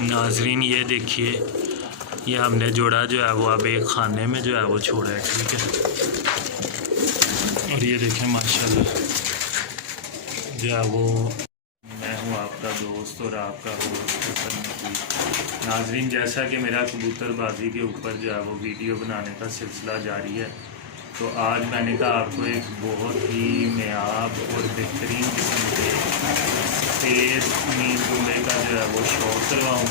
ناظرین یہ دیکھیے، یہ ہم نے جوڑا جو ہے وہ اب ایک خانے میں جو ہے وہ چھوڑا ہے، ٹھیک ہے۔ اور یہ دیکھیں ماشاءاللہ جو ہے وہ میں ہوں آپ کا دوست اور آپ کا ہوسٹ ناظرین، جیسا کہ میرا کبوتر بازی کے اوپر جو ہے وہ ویڈیو بنانے کا سلسلہ جاری ہے، تو آج میں نے کہا آپ کو ایک بہت ہی نایاب اور بہترین قسم کے سفید نیل جوڑے کا جو ہے وہ شوق کرواؤں۔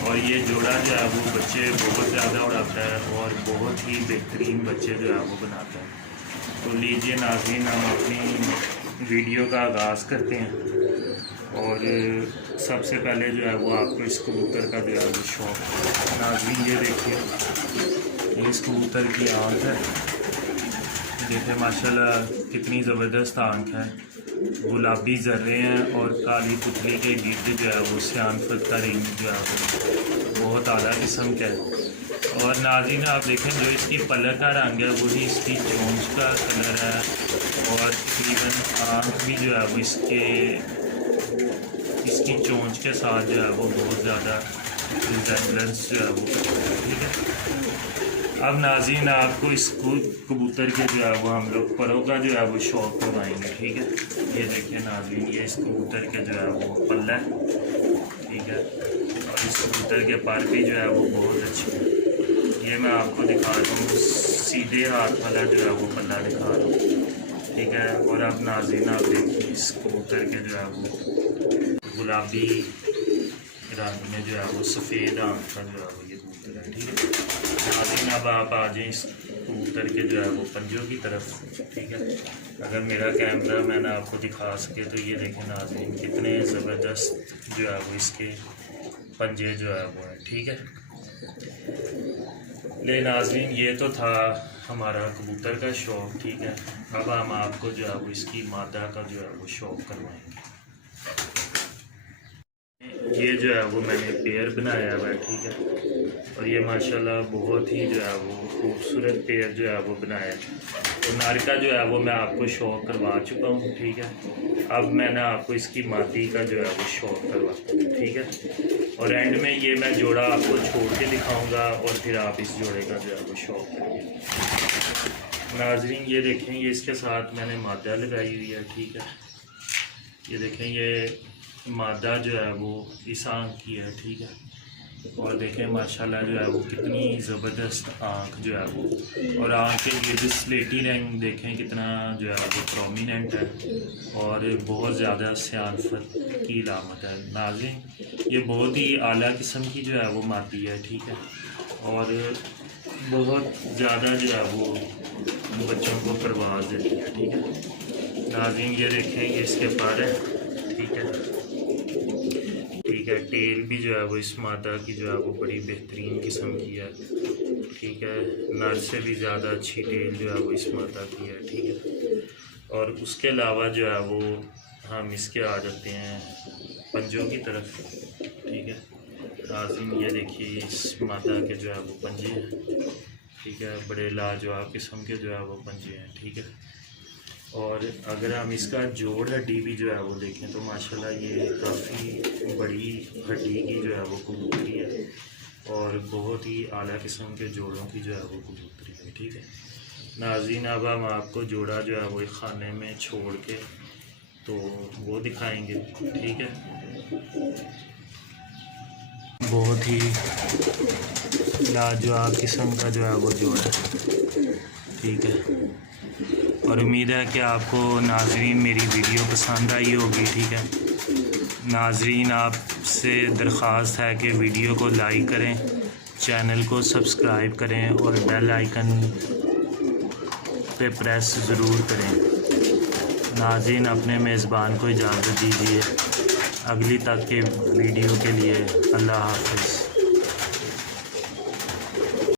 اور یہ جوڑا جو ہے وہ بچے بہت زیادہ اڑاتا ہے اور بہت ہی بہترین بچے جو ہے وہ بناتا ہے۔ تو لیجیے ناظرین، ہم اپنی ویڈیو کا آغاز کرتے ہیں۔ اور سب سے پہلے جو ہے وہ آپ کو اس کبوتر کا جو ہے وہ شوق ناظرین یہ دیکھیے، یہ اس کبوتر کی آنکھ ہے، دیکھیں ماشاءاللہ کتنی زبردست آنکھ ہے، گلابی ذرے ہیں اور کالی پتلی کے گرد جو ہے وہ سیانفت کا رنگ جو ہے وہ بہت اعلیٰ قسم کا ہے۔ اور ناظرین آپ دیکھیں جو اس کی پلک کا رنگ ہے وہی اس کی چونچ کا کلر ہے، اور تقریباً آنکھ بھی جو ہے وہ اس کی چونچ کے ساتھ جو ہے وہ بہت زیادہ ریزمبلنس جو ہے وہ ٹھیک ہے۔ اب ناظرین آپ کو اس کبوتر کے جو ہے وہ ہم لوگ پروں کا جو ہے وہ شوق کروائیں گے، ٹھیک ہے۔ یہ دیکھیں ناظرین، یہ اس کبوتر کے جو ہے وہ پلہ ہے، ٹھیک ہے، اور اس کبوتر کے پر بھی جو ہے وہ بہت اچھے ہیں۔ یہ میں آپ کو دکھا رہا ہوں، سیدھے ہاتھ والا جو ہے وہ پلہ دکھا رہا ہوں، ٹھیک ہے۔ اور اب ناظرین آپ دیکھیں اس کبوتر کے جو ہے وہ گلابی رنگ میں جو ہے وہ سفید آنکھ کا جو ہے وہ یہ کبوتر ہے، ٹھیک ہے۔ ناظرین اب آپ آ جائیں اس کبوتر کے جو ہے وہ پنجوں کی طرف، ٹھیک ہے۔ اگر میرا کیمرہ میں نے آپ کو دکھا سکے تو یہ دیکھیں ناظرین کتنے زبردست جو ہے وہ اس کے پنجے جو ہے وہ ہیں، ٹھیک ہے۔ لے ناظرین یہ تو تھا ہمارا کبوتر کا شوق، ٹھیک ہے۔ اب ہم آپ کو جو ہے وہ اس کی مادہ کا جو ہے وہ شوق کروائیں گے۔ یہ جو ہے وہ میں نے پیئر بنایا ہوا ہے، ٹھیک ہے، اور یہ ماشاءاللہ بہت ہی جو ہے وہ خوبصورت پیئر جو ہے وہ بنایا ہے۔ تو نر کا جو ہے وہ میں آپ کو شوق کروا چکا ہوں، ٹھیک ہے۔ اب میں نے آپ کو اس کی مادی کا جو ہے وہ شوق کرواتا ہوں، ٹھیک ہے۔ اور اینڈ میں یہ میں جوڑا آپ کو چھوڑ کے دکھاؤں گا اور پھر آپ اس جوڑے کا جو ہے وہ شوق کریں گے۔ ناظرین یہ دیکھیں، یہ اس کے ساتھ میں نے مادہ لگائی ہوئی ہے، ٹھیک ہے۔ یہ دیکھیں یہ مادہ جو ہے وہ اس آنکھ کی ہے، ٹھیک ہے۔ اور دیکھیں ماشاءاللہ جو ہے وہ کتنی زبردست آنکھ جو ہے وہ، اور آنکھ کے یہ جو سلیٹی رنگ دیکھیں کتنا جو ہے وہ پرومیننٹ ہے اور بہت زیادہ سیانفت کی علامت ہے۔ ناظرین یہ بہت ہی اعلیٰ قسم کی جو ہے وہ مادی ہے، ٹھیک ہے، اور بہت زیادہ جو ہے وہ بچوں کو پرواز دیتی ہے، ٹھیک ہے۔ ناظرین یہ دیکھیں یہ اس کے پر ہے، ٹھیک ہے، ٹھیک ہے۔ ٹیل بھی جو ہے وہ اس مادہ کی جو ہے وہ بڑی بہترین قسم کی ہے، ٹھیک ہے، نر سے بھی زیادہ اچھی ٹیل جو ہے وہ اس مادہ کی ہے، ٹھیک ہے۔ اور اس کے علاوہ جو ہے وہ ہم اس کے آ جاتے ہیں پنجوں کی طرف، ٹھیک ہے۔ ناظرین یہ دیکھیے اس مادہ کے جو ہے وہ پنجے ہیں، ٹھیک ہے، بڑے لاجواب قسم کے جو ہے وہ پنجے ہیں، ٹھیک ہے۔ اور اگر ہم اس کا جوڑ ہڈی بھی جو ہے وہ دیکھیں تو ماشاءاللہ یہ کافی بڑی ہڈی کی جو ہے وہ کبوتری ہے اور بہت ہی اعلیٰ قسم کے جوڑوں کی جو ہے وہ کبوتری ہے، ٹھیک ہے۔ ناظرین اب ہم آپ کو جوڑا جو ہے وہ ایک خانے میں چھوڑ کے تو وہ دکھائیں گے، ٹھیک ہے۔ بہت ہی لاجواب قسم کا جو ہے وہ جوڑا ہے، ٹھیک ہے۔ اور امید ہے کہ آپ کو ناظرین میری ویڈیو پسند آئی ہوگی، ٹھیک ہے۔ ناظرین آپ سے درخواست ہے کہ ویڈیو کو لائک کریں، چینل کو سبسکرائب کریں اور بیل آئیکن پہ پریس ضرور کریں۔ ناظرین اپنے میزبان کو اجازت دیجیے، اگلی تک کے ویڈیو کے لیے اللہ حافظ۔